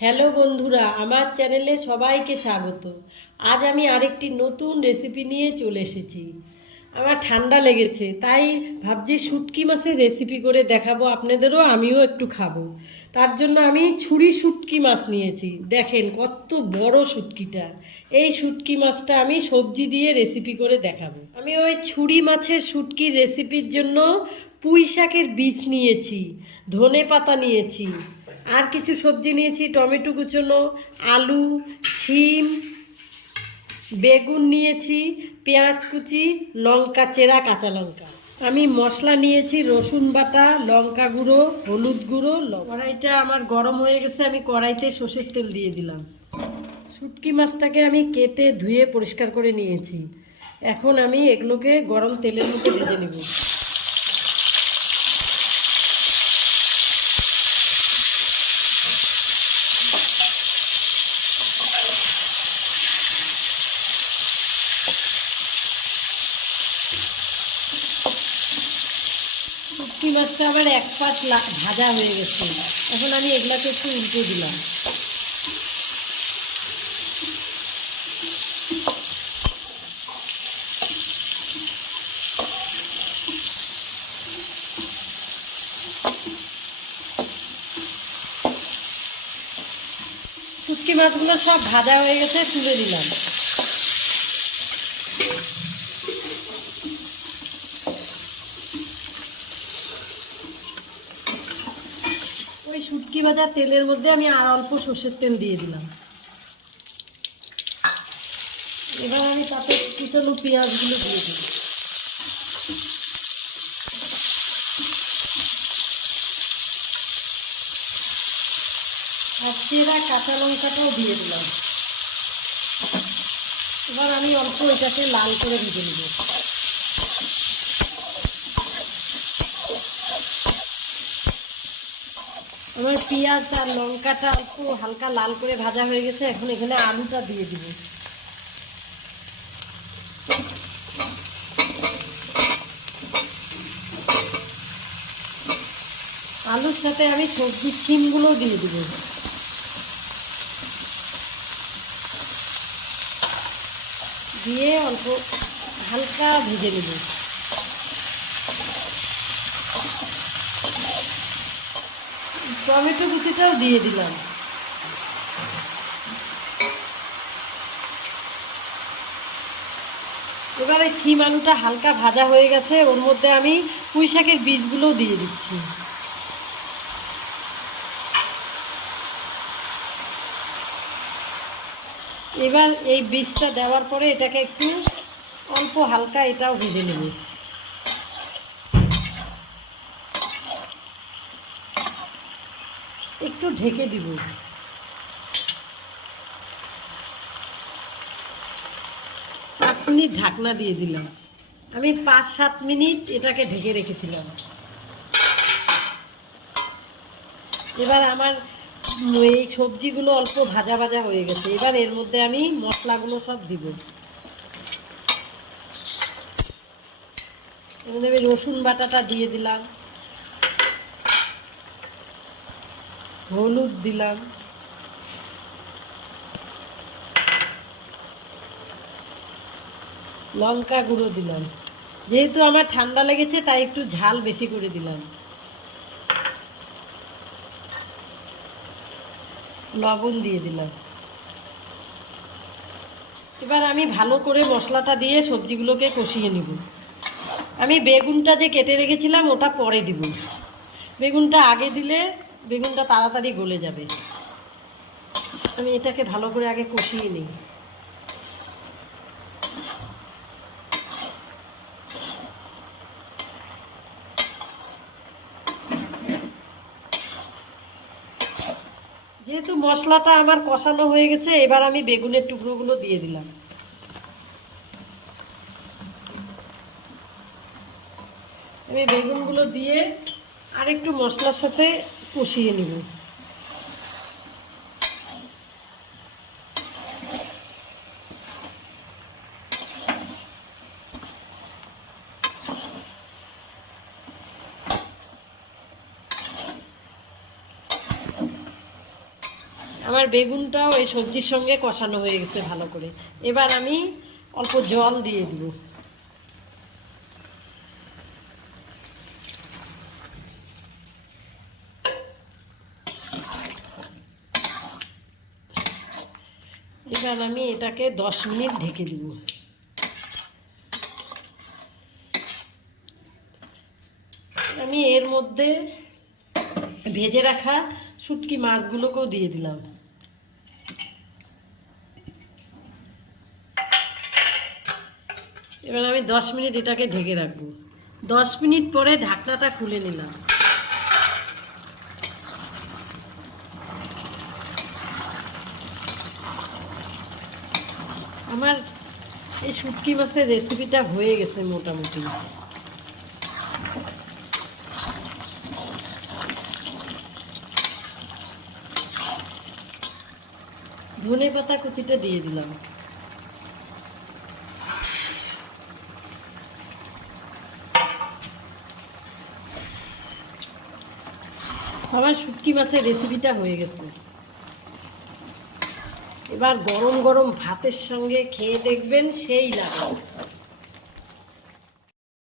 Hello বন্ধুরা, আমার চ্যানেলে সবাইকে স্বাগত। আজ আমি আরেকটি নতুন রেসিপি নিয়ে চলে এসেছি। আমার ঠান্ডা লেগেছে, তাই ভাবছি শুটকি মাছের রেসিপি করে দেখাবো আপনাদেরও, আমিও একটু খাবো। তার জন্য আমি ছুরি শুটকি মাছ নিয়েছি। দেখেন কত বড় শুটকিটা। এই শুটকি মাছটা আমি সবজি দিয়ে রেসিপি করে দেখাবো। আমি ওই ছুরি মাছের শুটকির রেসিপির জন্য পুঁই শাকের বীজ নিয়েছি, ধনে পাতা নিয়েছি, আর কিছু সবজি নিয়েছি, টমেটো কুচনো, আলু, শিম, বেগুন নিয়েছি, পেঁয়াজ কুচি, লঙ্কা চেরা, কাঁচা লঙ্কা। আমি মশলা নিয়েছি রসুন বাটা, লঙ্কা গুঁড়ো, হলুদ গুঁড়ো। কড়াইটা আমার গরম হয়ে গেছে, আমি কড়াইতে সর্ষের তেল দিয়ে দিলাম। শুটকি মাছটাকে আমি কেটে ধুয়ে পরিষ্কার করে নিয়েছি। এখন আমি এগুলোকে গরম তেলের মধ্যে ভেজে নেব। শুটকি মাছটা আবার এক পাশ ভাজা হয়ে গেছে। এখন আমি এগুলাকে একটু উল্টে দিলাম। শুটকি মাছগুলো সব ভাজা হয়ে গেছে, তুলে দিলাম। ওই শুটকি ভাজা তেলের মধ্যে আমি আর অল্প সর্ষের তেল দিয়ে দিলাম। এবার আমি তাতে কুচানো পেঁয়াজগুলো দিয়ে দিই। আর চেরা কাঁচা লঙ্কাটাও দিয়ে দিলাম। এবার আমি অল্প এটাকে লাল করে ভেজে নেব। আমার পেঁয়াজ আর লঙ্কাটা অল্প হালকা লাল করে ভাজা হয়ে গেছে। এখন এখানে আলুটা দিয়ে দিব। আলুর সাথে আমি সবজি শিমগুলো দিয়ে দিব। দিয়ে অল্প হালকা ভেজে নেব। টমেটো কুচিটাও দিয়ে দিলাম। এবার এই শিম আলুটা হালকা ভাজা হয়ে গেছে, ওর মধ্যে আমি পুঁই শাকের বীজগুলোও দিয়ে দিচ্ছি। এবার এই বীজটা দেওয়ার পরে এটাকে একটু অল্প হালকা এটাও ভেজে নেব। একটু ঢেকে দিব। 5 মিনিট ঢাকনা দিয়ে দিলাম। আমি 5-7 মিনিট এটাকে ঢেকে রেখেছিলাম। এবার আমার এই সবজিগুলো অল্প ভাজা ভাজা হয়ে গেছে। এবার এর মধ্যে আমি মশলাগুলো সব দিব। এর মধ্যে আমি রসুন বাটাটা দিয়ে দিলাম, হলুদ দিলাম, লঙ্কা গুঁড়ো দিলাম। যেহেতু আমার ঠান্ডা লেগেছে তাই একটু ঝাল বেশি করে দিলাম। লবণ দিয়ে দিলাম। এবার আমি ভালো করে মশলাটা দিয়ে সবজিগুলোকে কষিয়ে নিব। আমি বেগুনটা যে কেটে রেখেছিলাম ওটা পরে দিব। বেগুনটা আগে দিলে বেগুনটা তাড়াতাড়ি গলে যাবে। আমি এটাকে ভালো করে আগে কষিয়ে নিই। যেহেতু মশলাটা আমার কষানো হয়ে গেছে, এবার আমি বেগুনের টুকরোগুলো দিয়ে দিলাম। আমি বেগুনগুলো দিয়ে আরেকটু মশলার সাথে কষিয়ে নেব। আমার বেগুনটাও এই সবজির সঙ্গে কষানো হয়ে গেছে ভালো করে। এবার আমি অল্প জল দিয়ে দিব। এবার আমি এটাকে 10 মিনিট ঢেকে দিব। আমি এর মধ্যে ভেজে রাখা শুটকি মাছগুলোকেও দিয়ে দিলাম। এবার আমি 10 মিনিট এটাকে ঢেকে রাখবো। 10 মিনিট পরে ঢাকনাটা খুলে নিলাম। আমার এই শুটকি মাছের রেসিপিটা হয়ে গেছে মোটামুটি। ধনে পাতা কুচিটা দিয়ে দিলাম। আমার শুটকি মাছের রেসিপিটা হয়ে গেছে। এবার গরম গরম ভাতের সঙ্গে খেয়ে দেখবেন, সেই লাগে।